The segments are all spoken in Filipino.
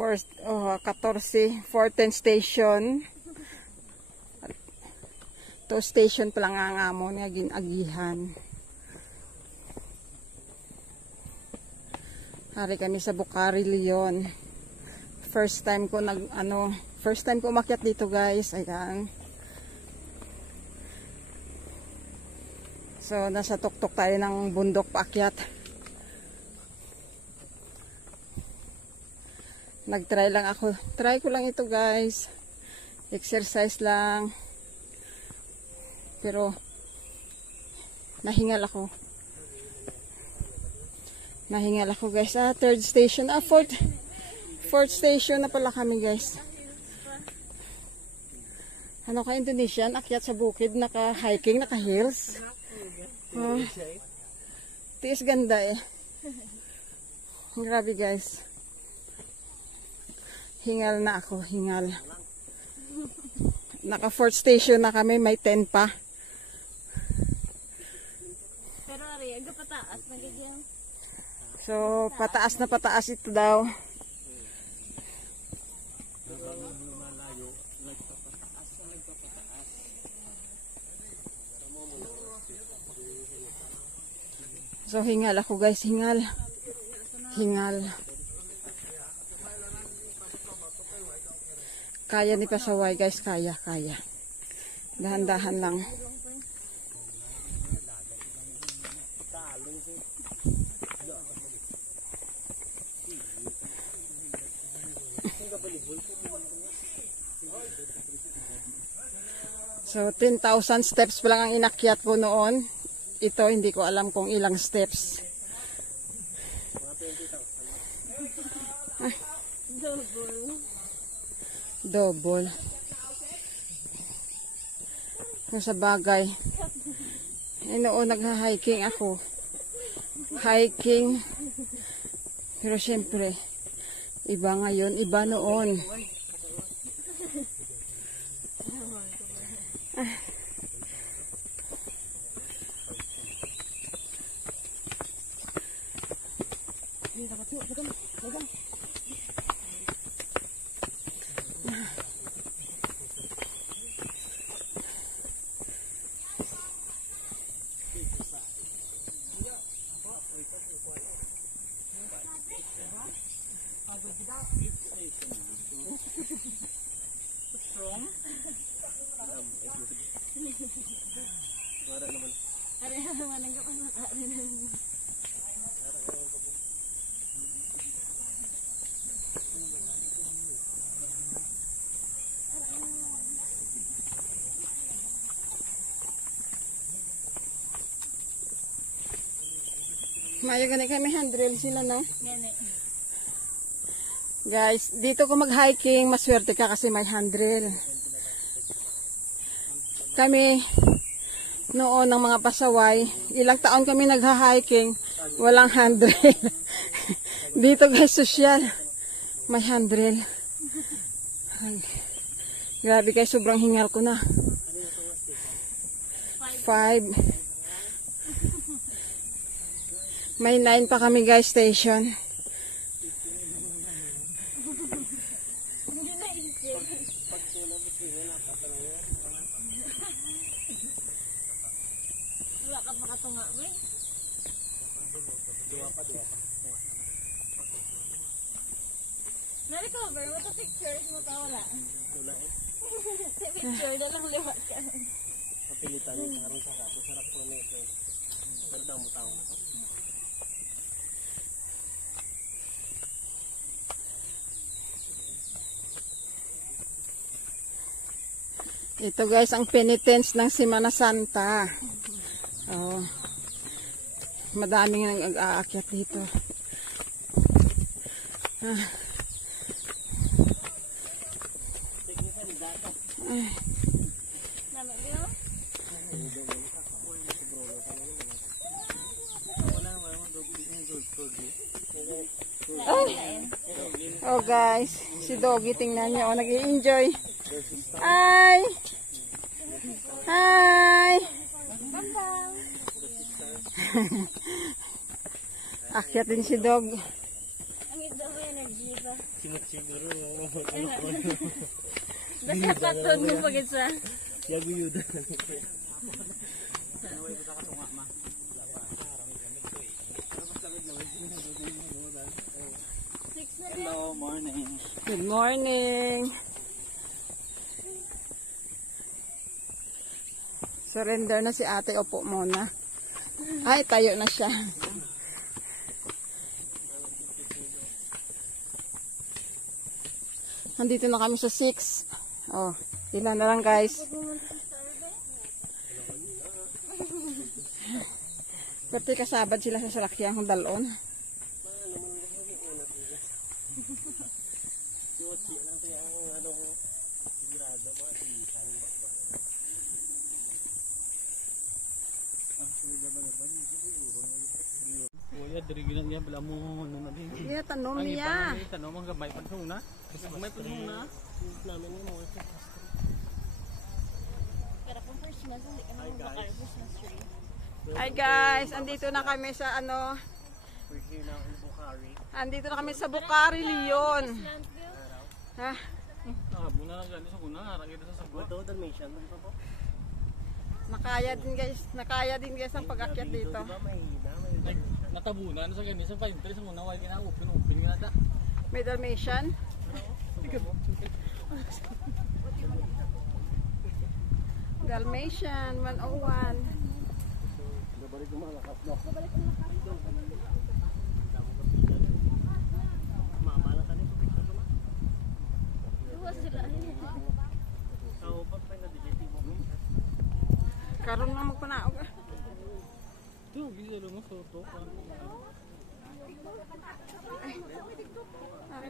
First, 14 station. 2 station pa lang ang amo niya ginagihan. Hari kami sa Bucari, Leon. First time ko umakyat dito, guys. Ayan. So, nasa tuktok tayo ng bundok paakyat. Nag-try lang ako. Try ko lang ito, guys. Exercise lang. Pero, nahingal ako. Nahingal ako, guys. Third station. Fourth station na pala kami, guys. Ano ka, Indonesian? Akyat sa bukid, naka-hiking, naka-hills. Tiis ganda eh. Grabe, guys. Hingal na ako, hingal. Naka fourth station na kami, may 10 pa. Pero ari, aga pataas, nagiging. So, pataas na pataas ito daw. So, hingal ako, guys, hingal. Hingal. Kaya ni Pasaway, guys. Kaya. Dahan-dahan lang. So, 10,000 steps pa lang ang inakyat ko noon. Ito, hindi ko alam kung ilang steps. Double. Sa bagay. Noon nagha-hiking ako. Hiking. Pero syempre, iba ngayon, iba noon. Maya gani kami handrel sila, no? Gani. Guys, dito ko mag-hiking, maswerte ka kasi may handrel. Kami, noon ng mga pasaway, ilang taon kami nagha-hiking, walang handrel. Dito, guys, sosyal, may handrel. Grabe, guys, sobrang hingal ko na. 5. May 9 pa kami, guys, station. Wala ka makatunga, we. Na-recover mo ito pictures mo ta, wala? Wala eh. Picture na lang liwat ka. Kapilitan yung parang sa kato. Sarap po na ito. Pero daw mo tao na ito. Ito, guys, ang penitence ng Semana Santa. Oh. Madaming nag-aakyat dito. Oh, guys, Si Doggy, tingnan niyo, nag-i-enjoy. Hi! Hi! Akyat din si Dog. Ang ito mo yung nag-giba. Siguro, Basta paton mo pagit sa... yaguyuda. Hello, morning. Good morning. Surrender na si ate. Opo muna. Ay, tayo na siya. Nandito na kami sa 6. Oh, ilan na lang guys. Pati kasabad sila sa salakyang dalon. Kuya, diri gilang niya pala mo ano na din. Iya, tanom niya. Tanong mga gamay pa na. Gamay pa na. Namin mo sa Pero kung Christmas, hindi ka naman baka Christmas tree. Hi guys, andito na kami sa ano. We're here now in Bukhari. Andito na kami sa Bukhari, Leon. Landville. Ha? Muna lang gani sa kuna, harang kita sa sabot. Ito, Dalmatian. Ano po? Nakaya din guys ang pag-akyat dito. Natabunan sa ganito sa 5 sa muna, wala open nga na. May Dalmatian. Dalmatian 101. Babalik ko mga lakas no. Mama na tani ko picture ko ma. Luwas sila. Ako pa pa na digiti mo. Karon na magpanaog. Ito, bisa mo photo ko. Ay,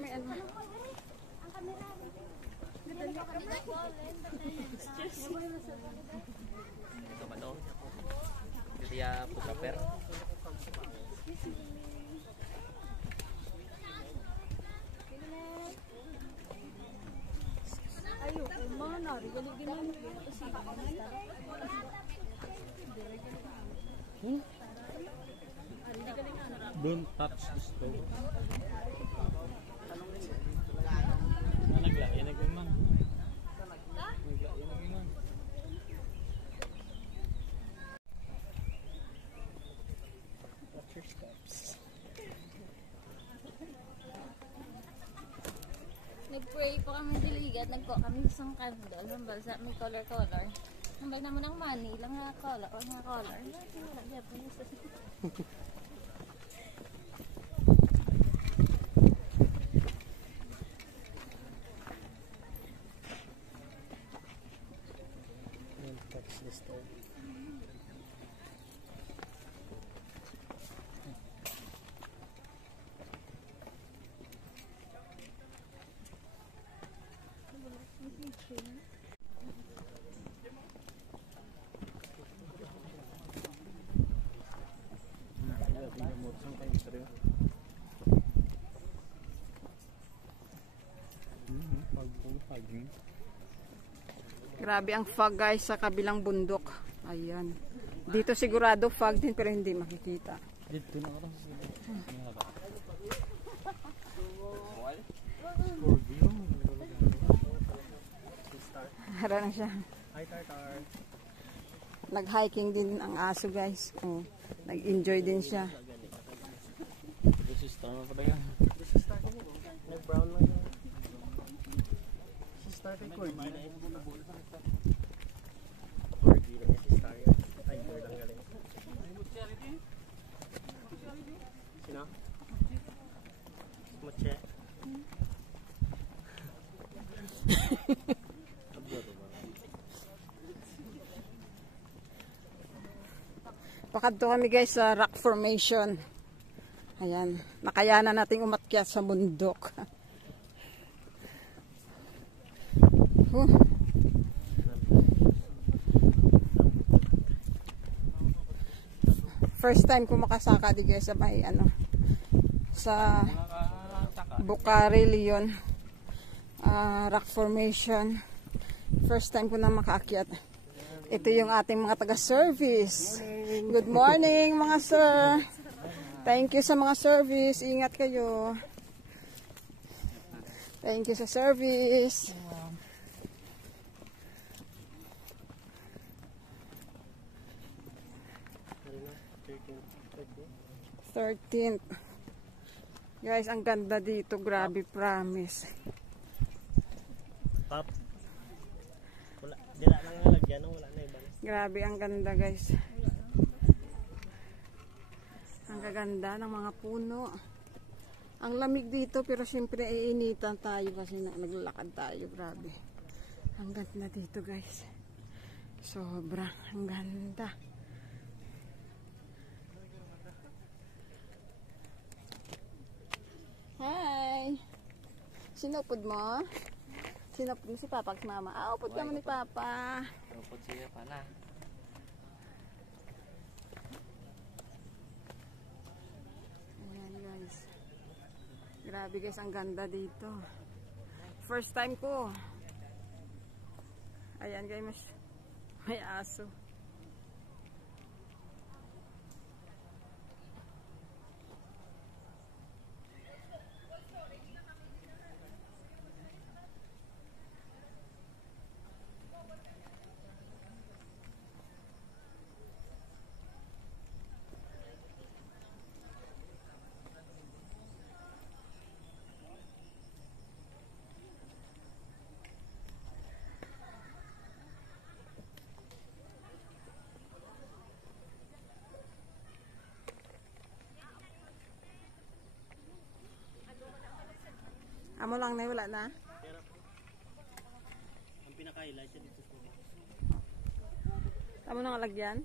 may ano. Ito ba to? Dia pukaper. Ayo, mana? Galing-galing. Don't touch the stove. Naglayan na man. Naglayan na man. Watch your steps. Nag-pray pa kami diligat, nagko kami isang candle, hambal sa may color. Hambal naman ang money, ilang nga color. Wala diya po yung Don't touch the stove. Grabe ang fog guys sa kabilang bundok. Ayan. Dito sigurado fog din pero hindi makikita. Dito na ako. Hara na siya. Hi, Tartar. Nag-hiking din ang aso guys. Oh, nag-enjoy din siya. This is tama pa dagan. This is starting mo. Nag-brown lang yun. This is starting ko. Sino? Moche. Pakadto kami guys sa rock formation. Ayan, nakayanan nating umakyat sa bundok. First time ko makasaka di guys sa may ano sa Bukhari, Leon. rock formation. First time ko na makaakyat. Ito yung ating mga taga-service. Good morning mga sir. Thank you sa mga service. Ingat kayo. Thank you sa service. Thirteenth. Guys, ang ganda dito. Grabe, promise. Pop. Wala, dila lang ang lagyan, wala na iba. Grabe, ang ganda guys. Ang gaganda ng mga puno. Ang lamig dito, pero syempre iinitan tayo kasi naglalakad tayo. Grabe. Ang ganda dito guys. Sobra. Ang ganda. Hi! Sinupod mo? Sinupod mo si Papa at Mama. Ah, upod ka mo ni Papa. Upod siya pa na. Ayan guys. Grabe guys, ang ganda dito. First time ko. Ayan guys, may aso. Amo lang na, wala na. Ang pinaka-highlight siya dito. Amo nang lagyan.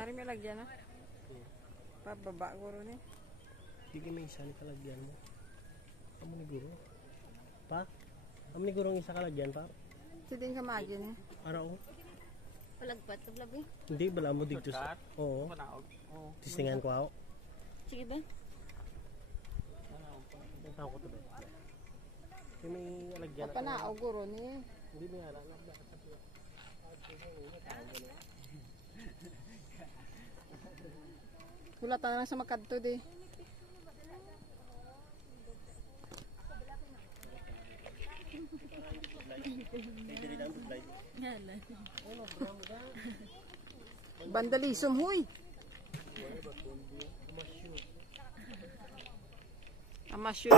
Ari may lagyan na. Pababa ko rin eh. Hindi may isa ni kalagyan mo. Amo ni guro. Pa? Amo ni guro ang isa kalagyan pa? Hindi ka magin eh. Araw. Palagpat sa vlog eh. Hindi, bala mo dito sa... Oo. Tistingan ko ako. Sige ba? Tao ko to ba? Yung may alagyan na... Panaaw guro ni. Hindi may alam. Hulatan na lang sa makadto di. Vandalism huy. Amasyo.